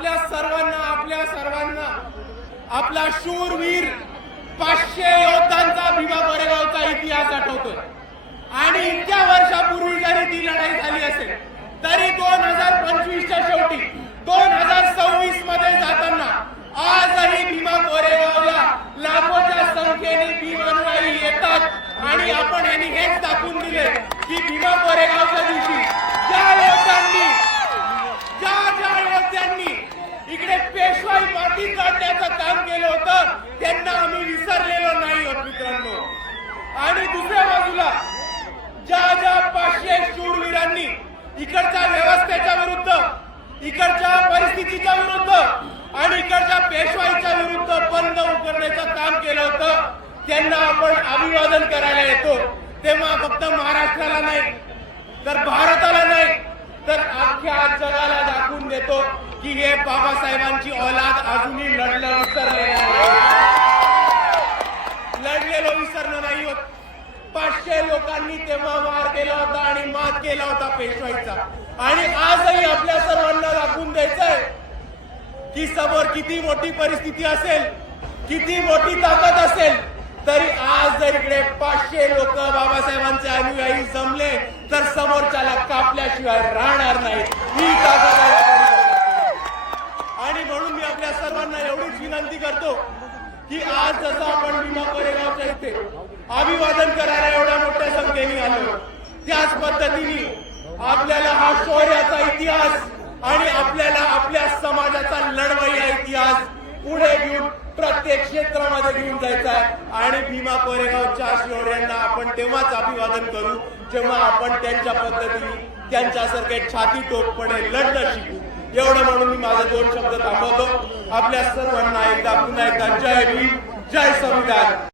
आपल्या सर्वांना आपला शूरवीर 500 योद्धांचा भीमा कोरेगावचा इतिहास आठवतोय। आणि इतक्या वर्षापूर्वी जरी ती लढाई झाली असेल तरी 2025च्या शेवटी 2026 मध्ये जाताना आजही भीमा कोरेगावला लाखोच्या संख्येने भीमानुयायी येतात। आणि आपण यांनी हेच दाखवून दिले की भीमा कोरेगावच्या दिवशी ज्या योद्ध्यांनी इकडे पेशवाई माती काढण्याचं काम केलं होतं त्यांना आम्ही विसरलेलो नाही आहोत मित्रांनो। आणि दुसऱ्या बाजूला ज्या 500 शूरवीरांनी इकडच्या व्यवस्थेच्या विरुद्ध, इकडच्या परिस्थितीच्या विरुद्ध आणि इकडच्या पेशवाईच्या विरुद्ध बंद उकरण्याचं काम केलं होतं त्यांना आपण अभिवादन करायला येतो तेव्हा फक्त महाराष्ट्राला नाही तर भारताला नाही तर अख्ख्या जगाला दाखवून देतो की हे बाबासाहेबांची औलाद अजूनही लढलेलो विसरलो नाही होत। 500 लोकांनी तेव्हा वार केला होता आणि मात केला होता पेशवाईचा। आणि आजही आपल्या सर्वांना दाखवून द्यायचंय की समोर किती मोठी परिस्थिती असेल, किती मोठी ताकद असेल तरी आज जर इकडे 500 लोक बाबासाहेबांचे अनुयायी जमले तर समोरच्याला कापल्याशिवाय राहणार नाही ही ताकद आहे। आणि म्हणून मी आपल्या सर्वांना एवढीच विनंती करतो की आज जसं आपण भीमा कोरेगावच्या इथे अभिवादन करायला एवढ्या मोठ्या संख्येने आलो त्याच पद्धतीने आपल्याला हा शौर्याचा इतिहास आणि आपल्याला आपल्या समाजाचा लढवय्या इतिहास पुढे घेऊन प्रत्येक क्षेत्रामध्ये घेऊन जायचा आहे। आणि भीमा कोरेगावच्या शौर्यांना आपण तेव्हाच अभिवादन करू जेव्हा आपण त्यांच्या पद्धतीने त्यांच्यासारखे छाती टोकपणे लढणं शिकू। एवढं म्हणून मी माझे 2 शब्द थांबवतो। आपल्या सर्वांना एकदा पुन्हा एकदा जय भीम, जय संविधान।